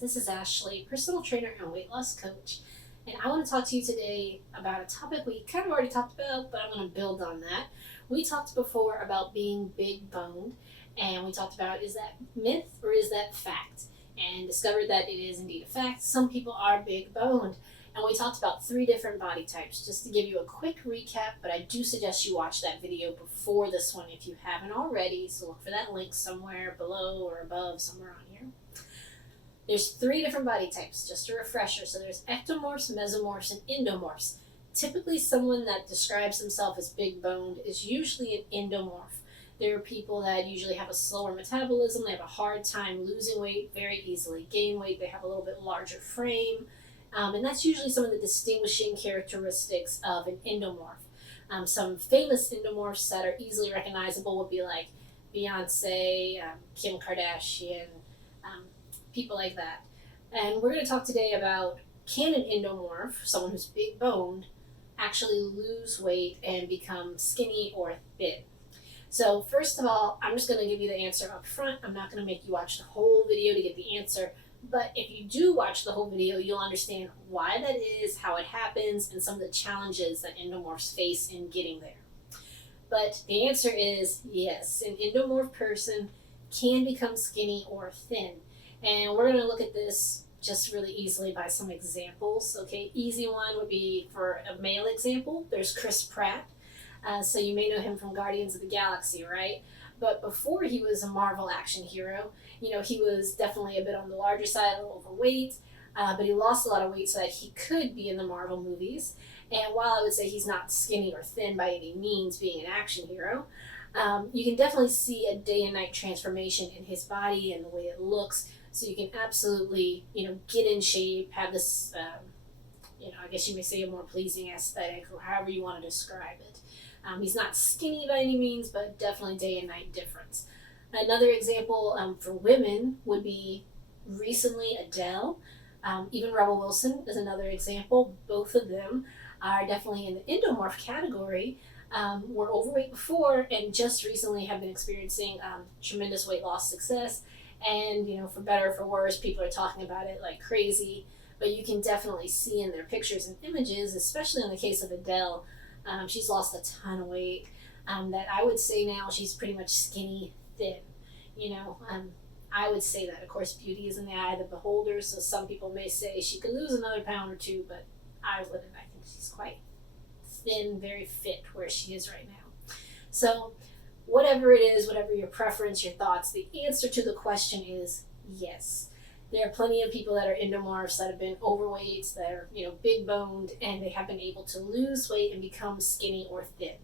guys, this is Ashleigh, personal trainer and weight loss coach, and I want to talk to you today about a topic we kind of already talked about, but I'm going to build on that. We talked before about being big boned, and we talked about, is that myth or is that fact? And discovered that it is indeed a fact. Some people are big boned, and we talked about 3 different body types. Just to give you a quick recap, but I do suggest you watch that video before this one if you haven't already, so look for that link somewhere below or above, somewhere on here. There's 3 different body types, just a refresher. So there's ectomorphs, mesomorphs, and endomorphs. Typically, someone that describes themselves as big boned is usually an endomorph. There are people that usually have a slower metabolism, they have a hard time losing weight, very easily gain weight, they have a little bit larger frame, and that's usually some of the distinguishing characteristics of an endomorph. Some famous endomorphs that are easily recognizable would be like Beyonce, Kim Kardashian, people like that. And we're going to talk today about, can an endomorph, someone who's big boned, actually lose weight and become skinny or thin? So first of all, I'm just going to give you the answer up front. I'm not going to make you watch the whole video to get the answer, but if you do watch the whole video, you'll understand why that is, how it happens, and some of the challenges that endomorphs face in getting there. But the answer is yes, an endomorph person can become skinny or thin. And we're going to look at this just really easily by some examples. Okay, easy one would be for a male example. There's Chris Pratt. So you may know him from Guardians of the Galaxy, right? But before he was a Marvel action hero, he was definitely a bit on the larger side, a little overweight, but he lost a lot of weight so that he could be in the Marvel movies. And while I would say he's not skinny or thin by any means, being an action hero, you can definitely see a day and night transformation in his body and the way it looks. So you can absolutely, get in shape, have this, I guess you may say a more pleasing aesthetic, or however you want to describe it. He's not skinny by any means, but definitely day and night difference. Another example for women would be recently Adele. Even Rebel Wilson is another example. Both of them are definitely in the endomorph category. Were overweight before and just recently have been experiencing tremendous weight loss success. And, for better or for worse, people are talking about it like crazy. But you can definitely see in their pictures and images, especially in the case of Adele, she's lost a ton of weight. That I would say now she's pretty much skinny thin. I would say that. Of course, beauty is in the eye of the beholder, so some people may say she could lose another pound or 2, but I think she's quite thin, very fit where she is right now. So whatever it is, whatever your preference, your thoughts, the answer to the question is yes. There are plenty of people that are endomorphs that have been overweight, that are, big boned, and they have been able to lose weight and become skinny or thin.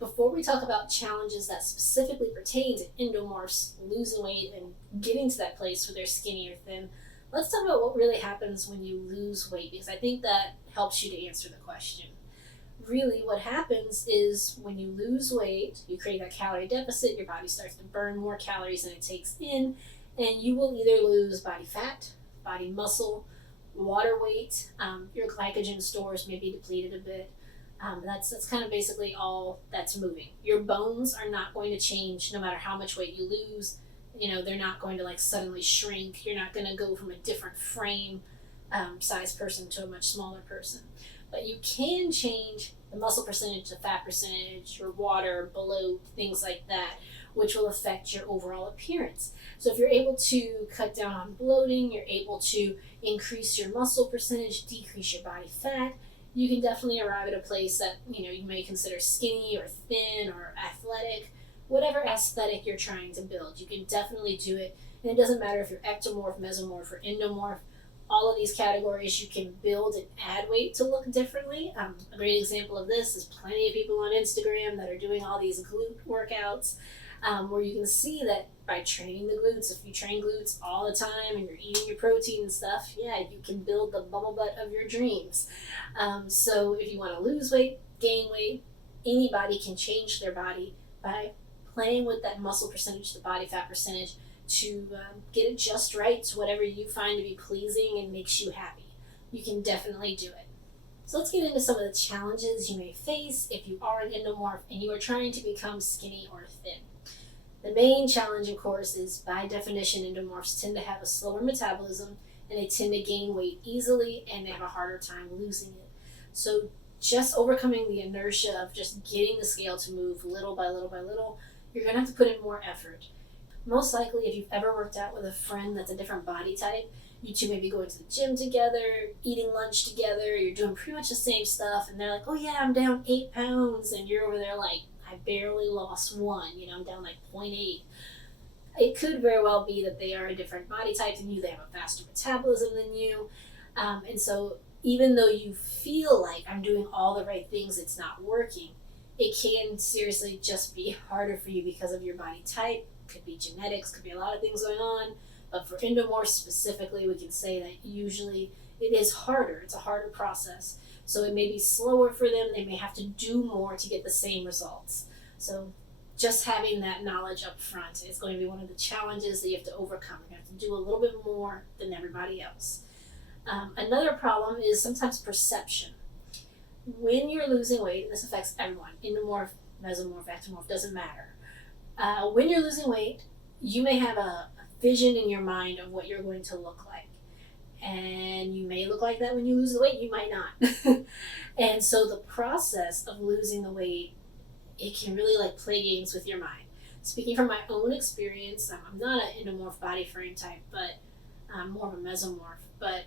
Before we talk about challenges that specifically pertain to endomorphs losing weight and getting to that place where they're skinny or thin, let's talk about what really happens when you lose weight, because I think that helps you to answer the question. Really, what happens is when you lose weight, you create a calorie deficit, your body starts to burn more calories than it takes in, and you will either lose body fat, body muscle, water weight, your glycogen stores may be depleted a bit. That's kind of basically all that's moving. Your bones are not going to change no matter how much weight you lose. They're not going to suddenly shrink. You're not going to go from a different frame size person to a much smaller person. But you can change the muscle percentage, the fat percentage, your water, bloat, things like that, which will affect your overall appearance. So if you're able to cut down on bloating, you're able to increase your muscle percentage, decrease your body fat, you can definitely arrive at a place that, you may consider skinny or thin or athletic, whatever aesthetic you're trying to build. You can definitely do it. And it doesn't matter if you're ectomorph, mesomorph, or endomorph. All of these categories you can build and add weight to look differently. A great example of this is plenty of people on Instagram that are doing all these glute workouts, where you can see that by training the glutes, if you train glutes all the time and you're eating your protein and stuff, you can build the bubble butt of your dreams. So if you want to lose weight, gain weight, anybody can change their body by playing with that muscle percentage, the body fat percentage, to get it just right to whatever you find to be pleasing and makes you happy. You can definitely do it. So let's get into some of the challenges you may face if you are an endomorph and you are trying to become skinny or thin. The main challenge, of course, is by definition, endomorphs tend to have a slower metabolism and they tend to gain weight easily and they have a harder time losing it. So just overcoming the inertia of just getting the scale to move little by little by little, you're going to have to put in more effort. Most likely, if you've ever worked out with a friend that's a different body type, you two may be going to the gym together, eating lunch together, you're doing pretty much the same stuff, and they're like, oh yeah, I'm down 8 pounds, and you're over there like, I barely lost 1, I'm down like 0.8. It could very well be that they are a different body type than you, they have a faster metabolism than you, and so even though you feel like I'm doing all the right things, it's not working, it can seriously just be harder for you because of your body type. Could be genetics, could be a lot of things going on. But for endomorphs specifically, we can say that usually it is harder. It's a harder process. So it may be slower for them. They may have to do more to get the same results. So just having that knowledge up front is going to be one of the challenges that you have to overcome. You have to do a little bit more than everybody else. Another problem is sometimes perception. When you're losing weight, and this affects everyone, endomorph, mesomorph, ectomorph, doesn't matter. When you're losing weight, you may have a vision in your mind of what you're going to look like. And you may look like that when you lose the weight, you might not. And so the process of losing the weight, it can really like play games with your mind. Speaking from my own experience, I'm not an endomorph body frame type, but I'm more of a mesomorph. But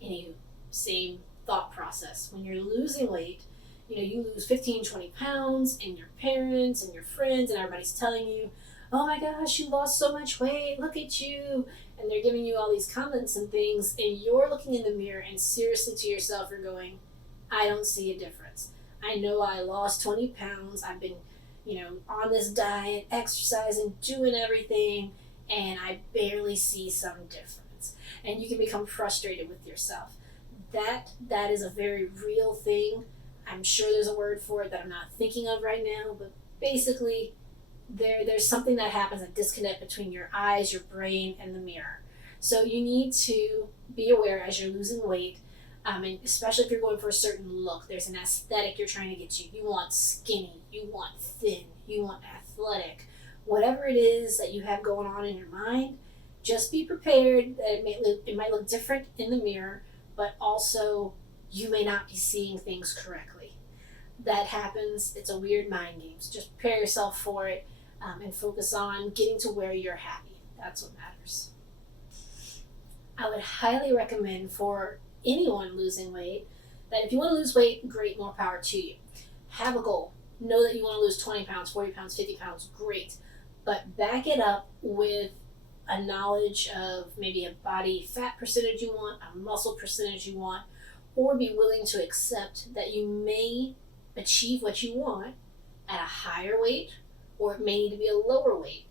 anywho, same thought process. When you're losing weight, you lose 15, 20 pounds, and your parents and your friends and everybody's telling you, oh my gosh, you lost so much weight, look at you. And they're giving you all these comments and things, and you're looking in the mirror and seriously to yourself, you're going, I don't see a difference. I know I lost 20 pounds. I've been, on this diet, exercising, doing everything, and I barely see some difference. And you can become frustrated with yourself. That is a very real thing. I'm sure there's a word for it that I'm not thinking of right now, but basically there's something that happens, a disconnect between your eyes, your brain, and the mirror. So you need to be aware as you're losing weight, and especially if you're going for a certain look. There's an aesthetic you're trying to get to. You want skinny, you want thin, you want athletic. Whatever it is that you have going on in your mind, just be prepared that it might look different in the mirror, but also you may not be seeing things correctly. That happens. It's a weird mind game. So just prepare yourself for it, and focus on getting to where you're happy. That's what matters. I would highly recommend for anyone losing weight that if you want to lose weight, great, more power to you. Have a goal. Know that you want to lose 20 pounds, 40 pounds, 50 pounds, great. But back it up with a knowledge of maybe a body fat percentage you want, a muscle percentage you want, or be willing to accept that you may achieve what you want at a higher weight, or it may need to be a lower weight.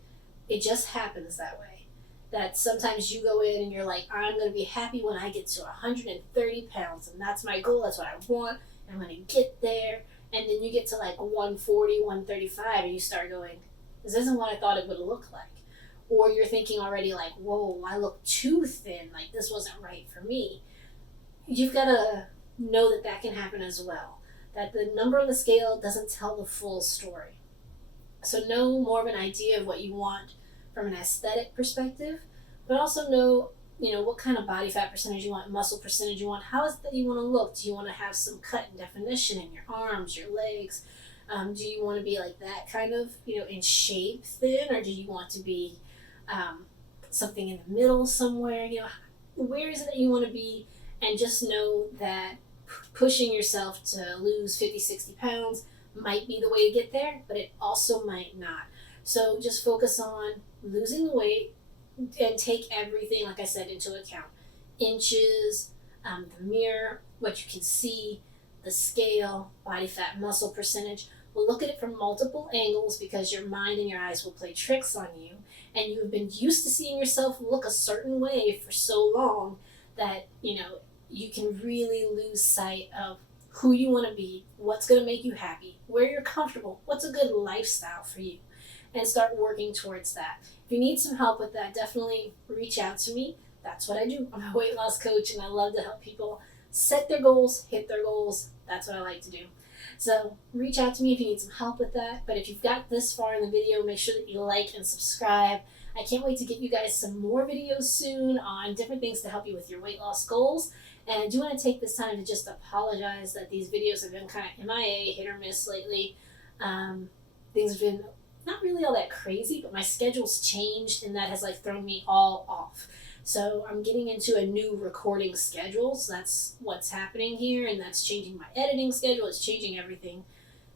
It just happens that way. That sometimes you go in and you're like, I'm going to be happy when I get to 130 pounds, and that's my goal, that's what I want, and I'm going to get there, and then you get to like 140, 135, and you start going, this isn't what I thought it would look like. Or you're thinking already like, whoa, I look too thin, like this wasn't right for me. You've got to know that that can happen as well. That the number on the scale doesn't tell the full story. So know more of an idea of what you want from an aesthetic perspective, but also know, what kind of body fat percentage you want, muscle percentage you want, how is it that you want to look? Do you want to have some cut and definition in your arms, your legs? Do you want to be like that kind of, in shape thin, or do you want to be something in the middle somewhere? Where is it that you want to be? And just know that pushing yourself to lose 50, 60 pounds might be the way to get there, but it also might not. So just focus on losing the weight and take everything, like I said, into account. Inches, the mirror, what you can see, the scale, body fat, muscle percentage. We'll look at it from multiple angles because your mind and your eyes will play tricks on you. And you've been used to seeing yourself look a certain way for so long that, you can really lose sight of who you want to be, what's going to make you happy, where you're comfortable, what's a good lifestyle for you, and start working towards that. If you need some help with that, definitely reach out to me. That's what I do. I'm a weight loss coach, and I love to help people set their goals, hit their goals. That's what I like to do. So reach out to me if you need some help with that. But if you've got this far in the video, make sure that you like and subscribe. I can't wait to get you guys some more videos soon on different things to help you with your weight loss goals. And I do want to take this time to just apologize that these videos have been kind of MIA, hit or miss lately. Things have been not really all that crazy, but my schedule's changed and that has like thrown me all off. So I'm getting into a new recording schedule, so that's what's happening here, and that's changing my editing schedule, it's changing everything.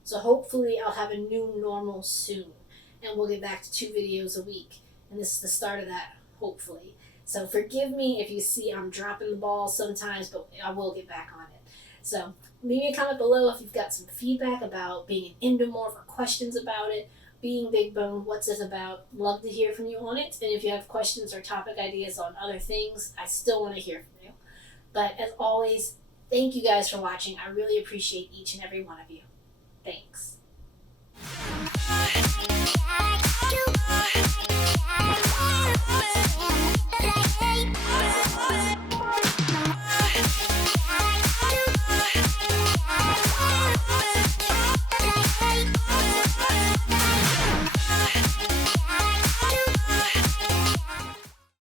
So hopefully I'll have a new normal soon, and we'll get back to 2 videos a week, and this is the start of that, hopefully. So forgive me if you see I'm dropping the ball sometimes, but I will get back on it. So leave me a comment below if you've got some feedback about being an endomorph or questions about it. Being big bone, what's it about? Love to hear from you on it. And if you have questions or topic ideas on other things, I still want to hear from you. But as always, thank you guys for watching. I really appreciate each and every one of you. Thanks.